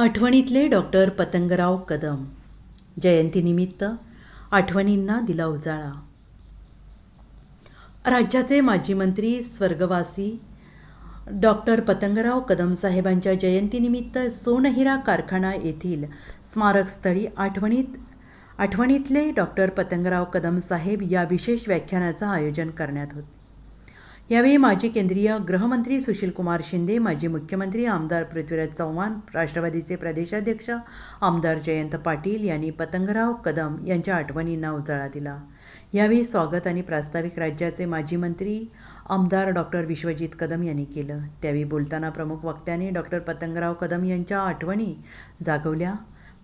आठवणीतले doctor Patangrao Kadam. जयंतीनिमित्त आठवणींना दिला उजाळा. राज्याचे माजी मंत्री स्वर्गवासी डॉक्टर पतंगराव कदम साहेबांच्या जयंतीनिमित्त सोनहिरा कारखाना येथील स्मारकस्थळी आठवणीत आठवणीतले डॉक्टर पतंगराव कदम साहेब या विशेष व्याख्यानाचं आयोजन करण्यात होते. यावेळी माजी केंद्रीय गृहमंत्री सुशीलकुमार शिंदे माजी मुख्यमंत्री आमदार पृथ्वीराज चव्हाण राष्ट्रवादीचे प्रदेशाध्यक्ष आमदार जयंत पाटील यांनी पतंगराव कदम यांच्या आठवणींना उजाळा दिला. यावेळी स्वागत आणि प्रास्ताविक राज्याचे माजी मंत्री आमदार डॉक्टर विश्वजित कदम यांनी केलं. त्यावेळी बोलताना प्रमुख वक्त्याने डॉक्टर पतंगराव कदम यांच्या आठवणी जागवल्या.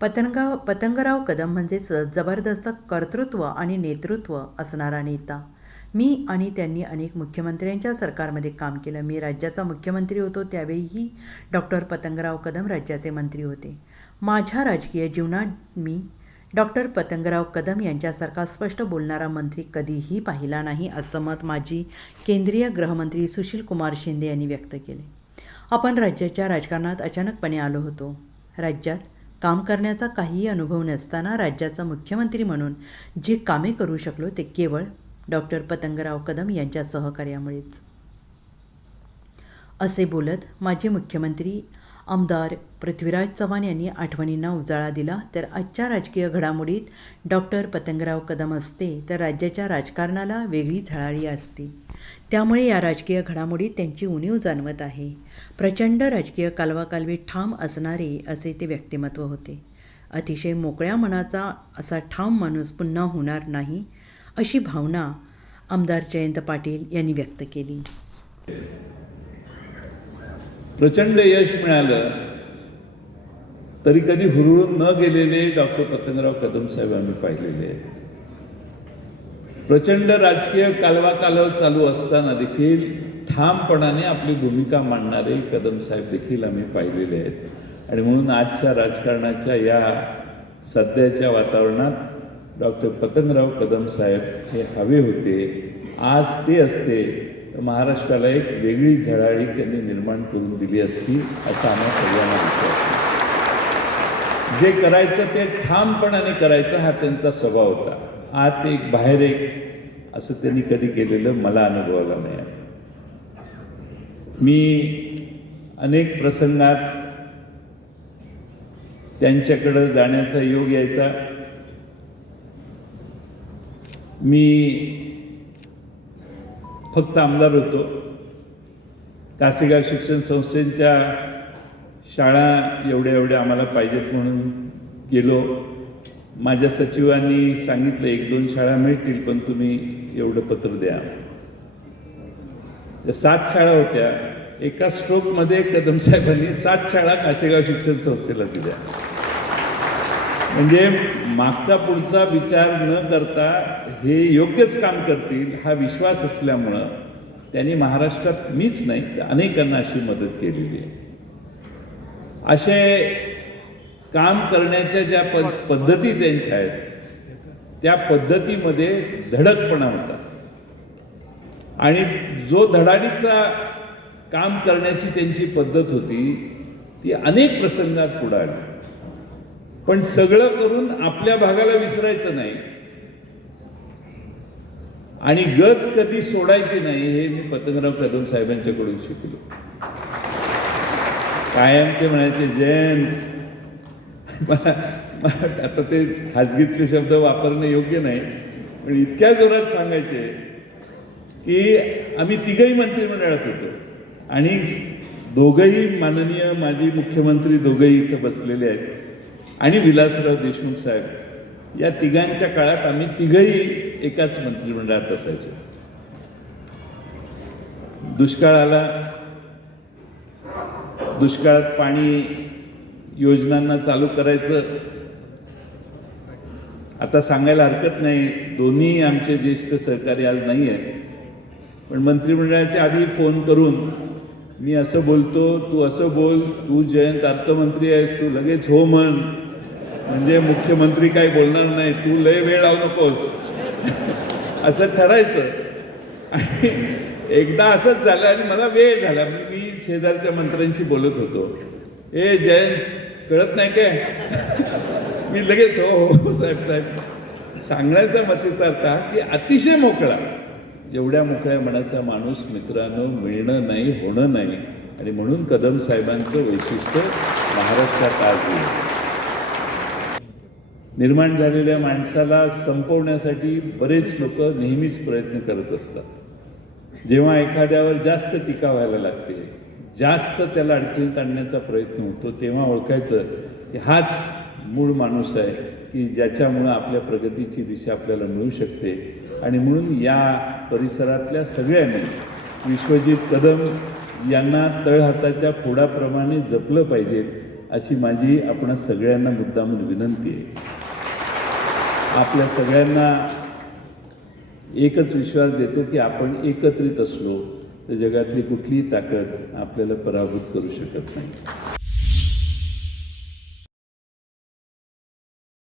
पतंगराव पतंगराव कदम म्हणजे जबरदस्त कर्तृत्व आणि नेतृत्व असणारा नेता. मी आणि त्यांनी अनेक मुख्यमंत्र्यांच्या सरकारमध्ये काम केलं. मी राज्याचा मुख्यमंत्री होतो त्यावेळीही डॉक्टर पतंगराव कदम राज्याचे मंत्री होते. माझ्या राजकीय जीवनात मी डॉक्टर पतंगराव कदम यांच्यासारखा स्पष्ट बोलणारा मंत्री कधीही पाहिला नाही असं मत माजी केंद्रीय गृहमंत्री सुशील कुमार शिंदे यांनी व्यक्त केले. आपण राज्याच्या राजकारणात अचानकपणे आलो होतो. राज्यात काम करण्याचा काहीही अनुभव नसताना राज्याचा मुख्यमंत्री म्हणून जे कामे करू शकलो ते केवळ डॉक्टर पतंगराव कदम यांच्या सहकार्यामुळेच. असे बोलत माजी मुख्यमंत्री आमदार पृथ्वीराज चव्हाण यांनी आठवणींना उजाळा दिला तर आजच्या राजकीय घडामोडीत डॉक्टर पतंगराव कदम असते तर राज्याच्या राजकारणाला वेगळी झळाळी असते. त्यामुळे या राजकीय घडामोडीत त्यांची उणीव जाणवत आहे. प्रचंड राजकीय कालवाकालवी ठाम असणारे असे ते व्यक्तिमत्व होते. अतिशय मोकळ्या मनाचा असा ठाम माणूस पुन्हा होणार नाही अशी भावना आमदार जयंत पाटील यांनी व्यक्त केली. प्रचंड यश मिळालं तरी कधी हुरळून न गेलेले डॉक्टर पतंगराव कदम साहेब आम्ही पाहिलेले आहेत. प्रचंड राजकीय कालवा कालव चालू असताना देखील ठामपणाने आपली भूमिका मांडणारे कदम साहेब देखील आम्ही पाहिलेले आहेत. आणि म्हणून आजच्या राजकारणाच्या या सध्याच्या वातावरणात डॉक्टर पतंगराव कदम साहेब हे हवे होते. आज ते असते. तर महाराष्ट्राला एक वेगळी झळाळी त्यांनी निर्माण करून दिली असती असा आम्हा सगळ्यांना विचार जे करायचं ते ठामपणाने करायचं हा त्यांचा स्वभाव होता. आत एक बाहेर एक असं त्यांनी कधी केलेलं मला अनुभवाला नाही मी अनेक प्रसंगात त्यांच्याकडं जाण्याचा योग यायचा. मी फक्त आमदार होतो. तासेगाव शिक्षण संस्थेच्या शाळा एवढ्या एवढ्या आम्हाला पाहिजेत म्हणून गेलो. माझ्या सचिवांनी सांगितलं एक दोन शाळा मिळतील पण तुम्ही एवढं पत्र द्या. त्या सात शाळा होत्या. एका स्ट्रोकमध्ये कदम साहेबांनी सात शाळा कासेगाव शिक्षण संस्थेला दिल्या. म्हणजे मागचा पुढचा विचार न करता हे योग्यच काम करतील हा विश्वास असल्यामुळं त्यांनी महाराष्ट्रात मीच नाही तर अनेकांना अशी मदत केलेली आहे. असे काम करण्याच्या ज्या प पद्धती त्यांच्या आहेत त्या पद्धतीमध्ये धडकपणा होता. आणि जो धडाडीचा काम करण्याची त्यांची पद्धत होती ती अनेक प्रसंगात पुढे आली. पण सगळं करून आपल्या भागाला विसरायचं नाही. आणि गत कधी सोडायची नाही हे मी पतंगराव कदम साहेबांच्याकडून शिकलो. कायम ते म्हणायचे जयंत मला आता ते खाजगीतले शब्द वापरणं योग्य नाही पण इतक्या जोरात सांगायचे की आम्ही तिघही मंत्रिमंडळात होतो. आणि दोघंही माननीय माजी मुख्यमंत्री दोघंही इथं बसलेले आहेत. आणि विलासराव देशमुख साहेब या तिघांच्या काळात आम्ही तिघही एकाच मंत्रिमंडळात असायचो. दुष्काळ आला. दुष्काळात पाणी योजनांना चालू करायचं. आता सांगायला हरकत नाही दोन्ही आमचे ज्येष्ठ सहकारी आज नाही आहेत पण मंत्रिमंडळाच्या आधी फोन करून मी असं बोलतो तू असं बोल तू जयंत अर्थमंत्री आहेस तू लगेच हो म्हण. म्हणजे मुख्यमंत्री काही बोलणार नाही. तू लय वेळ लावू नकोस. असं ठरायचं. आणि एकदा असंच झालं आणि मला वेळ झाला. मी मी शेजारच्या मंत्र्यांशी बोलत होतो. ए जयंत कळत नाही काय? मी लगेच हो हो, हो साहेब साहेब. सांगण्याचा मतितार्थ हा की अतिशय मोकळा. एवढ्या मोकळ्या मनाचा माणूस मित्रांनो मिळणं नाही होणं नाही. आणि म्हणून कदम साहेबांचं वैशिष्ट्य महाराष्ट्रात आज येईल निर्माण झालेल्या माणसाला संपवण्यासाठी बरेच लोक नेहमीच प्रयत्न करत असतात. जेव्हा एखाद्यावर जास्त टीका व्हायला लागते जास्त त्याला अडचणीत आणण्याचा प्रयत्न होतो तेव्हा ओळखायचं की हाच मूळ माणूस आहे की ज्याच्यामुळं आपल्या प्रगतीची दिशा आपल्याला मिळू शकते. आणि म्हणून या परिसरातल्या सगळ्यांनी विश्वजित कदम यांना तळहाताच्या फोडाप्रमाणे जपलं पाहिजे अशी माझी आपण सगळ्यांना मुद्दामून विनंती आहे. आपल्या सगळ्यांना एकच विश्वास देतो की आपण एकत्रित असलो तर जगातली कुठलीही ताकद आपल्याला पराभूत करू शकत नाही.